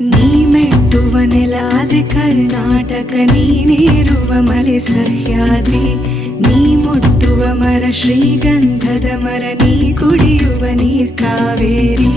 ನೀ ಮೆಟ್ಟುವ ನೆಲಾದೆ ಕರ್ನಾಟಕ, ನೀನೇರುವ ಮಲೆ ಸಹ್ಯಾದ್ರಿ, ನೀ ಮುಟ್ಟುವ ಮರ ಶ್ರೀಗಂಧದ ಮರ, ನೀ ಕುಡಿಯುವ ನೀರ್ ಕಾವೇರಿ.